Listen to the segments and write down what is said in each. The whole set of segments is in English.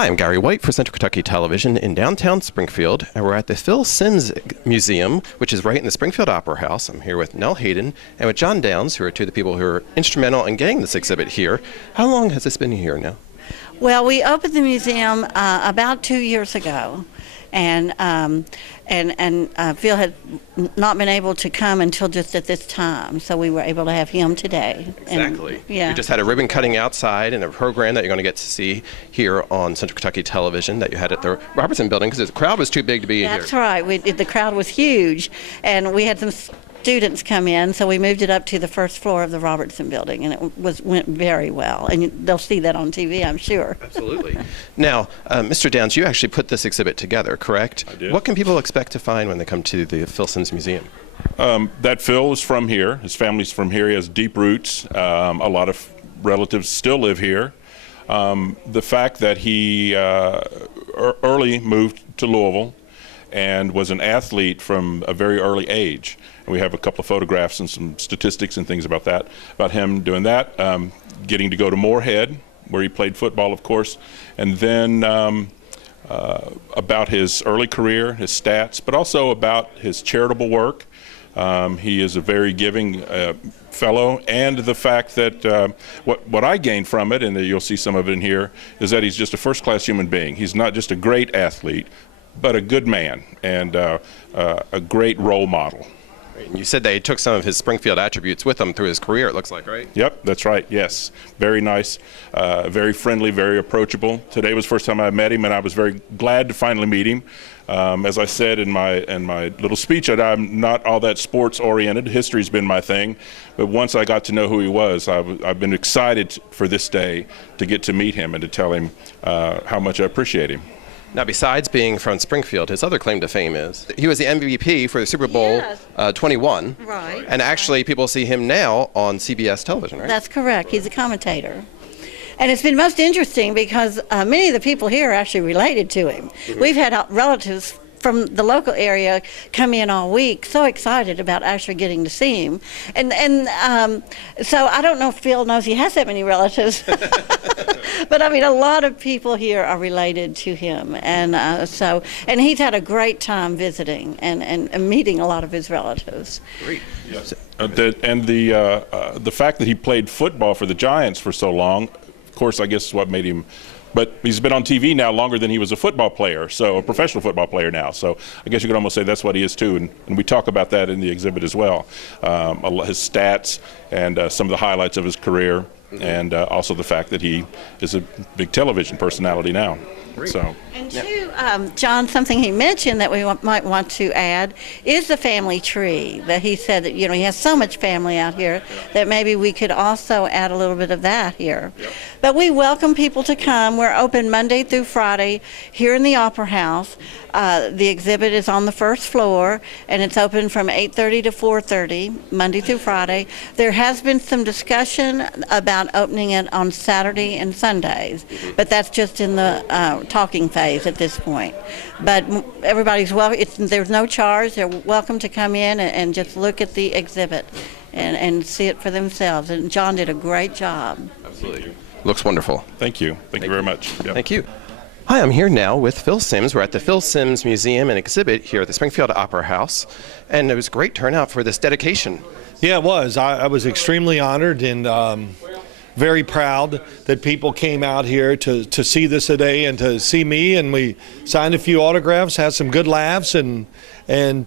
Hi, I'm Gary White for Central Kentucky Television in downtown Springfield, and we're at the Phil Simms Museum, which is right in the Springfield Opera House. I'm here with Nell Hayden and with John Downs, who are two of the people who are instrumental in getting this exhibit here. How long has this been here now? Well, we opened the museum about 2 years ago, and Phil had not been able to come until just at this time, so we were able to have him today. Exactly. And, yeah. You just had a ribbon cutting outside and a program that you're going to get to see here on Central Kentucky Television that you had at the Robertson Building because the crowd was too big to be in here. That's right. The crowd was huge, and we had some students come in, so we moved it up to the first floor of the Robertson Building, and it went very well. And they'll see that on TV, I'm sure. Absolutely. Now, Mr. Downs, you actually put this exhibit together, correct? I did. What can people expect to find when they come to the Phil Simms Museum? That Phil is from here. His family's from here. He has deep roots. A lot of relatives still live here. The fact that he early moved to Louisville and was an athlete from a very early age. And we have a couple of photographs and some statistics and things about that, about him doing that, getting to go to Moorhead, where he played football, of course, and then about his early career, his stats, but also about his charitable work. He is a very giving fellow, and the fact that what I gained from it, and you'll see some of it in here, is that he's just a first-class human being. He's not just a great athlete, but a good man and a great role model. You said that he took some of his Springfield attributes with him through his career, it looks like, right? Yep, that's right, yes. Very nice, very friendly, very approachable. Today was the first time I met him, and I was very glad to finally meet him. As I said in my little speech, I'm not all that sports-oriented. History's been my thing. But once I got to know who he was, I've been excited for this day to get to meet him and to tell him how much I appreciate him. Now, besides being from Springfield, his other claim to fame is he was the MVP for the Super Bowl 21. Right. And actually, people see him now on CBS television, right? That's correct. He's a commentator. And it's been most interesting because many of the people here are actually related to him. Mm-hmm. We've had relatives from the local area come in all week, so excited about actually getting to see him. And so I don't know if Phil knows he has that many relatives. But I mean, a lot of people here are related to him, and and he's had a great time visiting and meeting a lot of his relatives. Great. Yes. The fact that he played football for the Giants for so long, of course, I guess is what made him. But he's been on TV now longer than he was a football player, so a professional football player now. So I guess you could almost say that's what he is too, and we talk about that in the exhibit as well. His stats and some of the highlights of his career, and also the fact that he is a big television personality now. So. And too, John, something he mentioned that we might want to add is the family tree. That he said that he has so much family out here that maybe we could also add a little bit of that here. Yep. But we welcome people to come. We're open Monday through Friday here in the Opera House. The exhibit is on the first floor, and it's open from 8:30 to 4:30 Monday through Friday. There has been some discussion about opening it on Saturday and Sundays, but that's just in the talking phase at this point. But everybody's welcome. There's no charge. They're welcome to come in and just look at the exhibit and see it for themselves. And John did a great job. Absolutely. Looks wonderful. Thank you. Thank you very much. Yep. Thank you. Hi, I'm here now with Phil Simms. We're at the Phil Simms Museum and exhibit here at the Springfield Opera House, and it was a great turnout for this dedication. Yeah, it was. I was extremely honored and very proud that people came out here to see this today and to see me, and we signed a few autographs, had some good laughs, and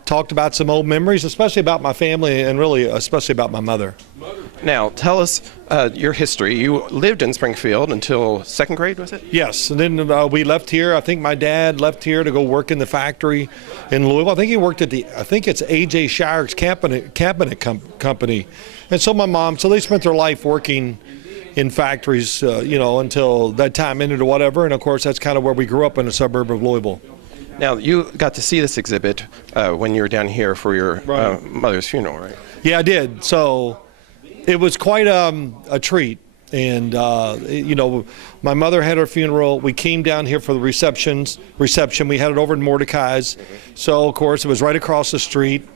talked about some old memories, especially about my family and really especially about my mother. Now, tell us your history. You lived in Springfield until second grade, was it? Yes, and then we left here. I think my dad left here to go work in the factory in Louisville. I think he worked at I think it's A.J. Shire's cabinet company. And so my mom, so they spent their life working in factories, until that time ended or whatever. And of course, that's kind of where we grew up in the suburb of Louisville. Now, you got to see this exhibit when you were down here for your mother's funeral, right? Yeah, I did. So it was quite a treat. And, my mother had her funeral. We came down here for the reception. We had it over in Mordecai's. So, of course, it was right across the street.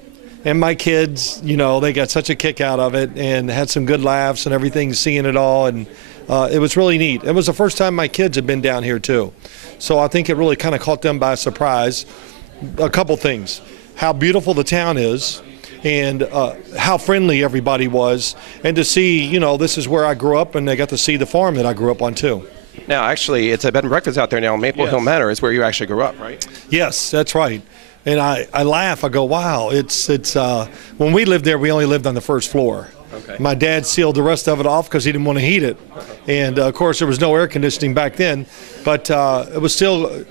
And my kids, they got such a kick out of it and had some good laughs and everything, seeing it all. And it was really neat. It was the first time my kids had been down here, too. So I think it really kind of caught them by surprise. A couple things: how beautiful the town is, and how friendly everybody was, and to see, you know, this is where I grew up, and they got to see the farm that I grew up on too. Now, actually, it's a bed and breakfast out there now. Maple Yes. Hill Manor is where you actually grew up, right? Yes, that's right. And I laugh. I go, wow. It's when we lived there, we only lived on the first floor. Okay. My dad sealed the rest of it off because he didn't want to heat it, and of course there was no air conditioning back then. But it was still,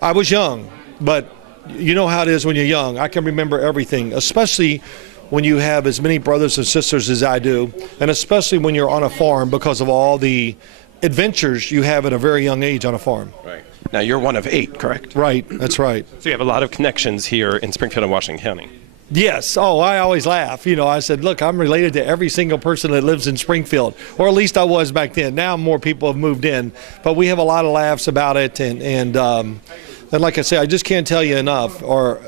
I was young, but you know how it is when you're young. I can remember everything, especially when you have as many brothers and sisters as I do, and especially when you're on a farm because of all the adventures you have at a very young age on a farm. Right. Now, you're one of 8, correct? Right, that's right. So you have a lot of connections here in Springfield and Washington County. Yes. Oh, I always laugh. You know, I said, look, I'm related to every single person that lives in Springfield, or at least I was back then. Now more people have moved in, but we have a lot of laughs about it. And like I say, I just can't tell you enough, or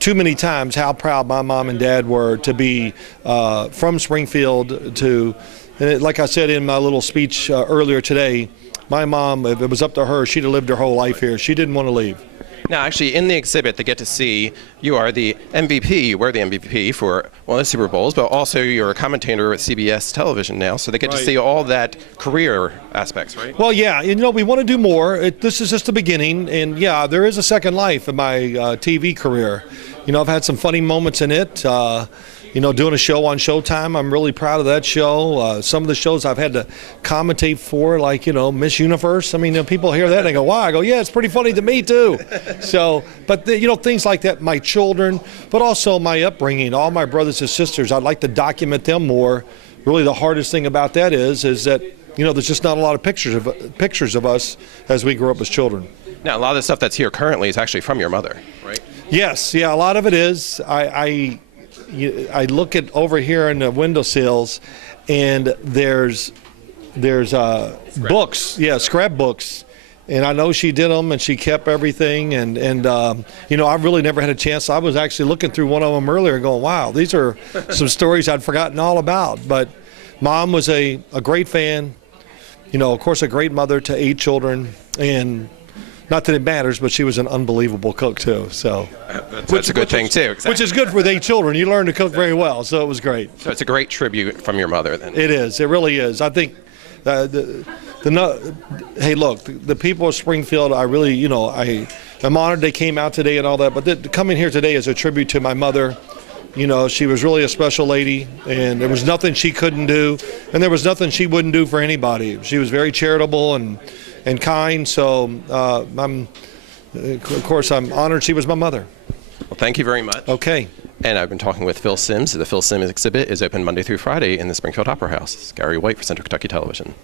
too many times, how proud my mom and dad were to be from Springfield to, like I said in my little speech earlier today, my mom, if it was up to her, she'd have lived her whole life here. She didn't want to leave. Now, actually, in the exhibit, they get to see you are the MVP. You were the MVP for one of the Super Bowls, but also you're a commentator at CBS television now, so they get to Right. see all that career aspects, right? Well, yeah, you know, we want to do more. This is just the beginning, and yeah, there is a second life in my TV career. You know, I've had some funny moments in it. You know, doing a show on Showtime, I'm really proud of that show. Some of the shows I've had to commentate for, like, you know, Miss Universe. I mean, you know, people hear that and they go, wow. I go, yeah, it's pretty funny to me too. So, but you know, things like that, my children, but also my upbringing, all my brothers and sisters, I'd like to document them more. Really the hardest thing about that is that, you know, there's just not a lot of pictures of us as we grew up as children. Now, a lot of the stuff that's here currently is actually from your mother, right? Yes, yeah, a lot of it is. I look at over here in the windowsills, and there's books, yeah, scrapbooks, and I know she did them and she kept everything, and you know, I've really never had a chance. I was actually looking through one of them earlier, going, wow, these are some stories I'd forgotten all about. But Mom was a great fan, you know, of course, a great mother to 8 children, and not that it matters, but she was an unbelievable cook too. So That's a good thing too. Exactly. which is good for the 8 children. You learn to cook very well, so it was great. So it's a great tribute from your mother then. It is. It really is. I think hey, look, the people of Springfield, I really, you know, I'm honored they came out today and all that, but coming here today is a tribute to my mother. You know, she was really a special lady, and there was nothing she couldn't do, and there was nothing she wouldn't do for anybody. She was very charitable and kind, so of course I'm honored she was my mother. Well, thank you very much. Okay. And I've been talking with Phil Simms. The Phil Simms exhibit is open Monday through Friday in the Springfield Opera House. Gary White for Central Kentucky Television.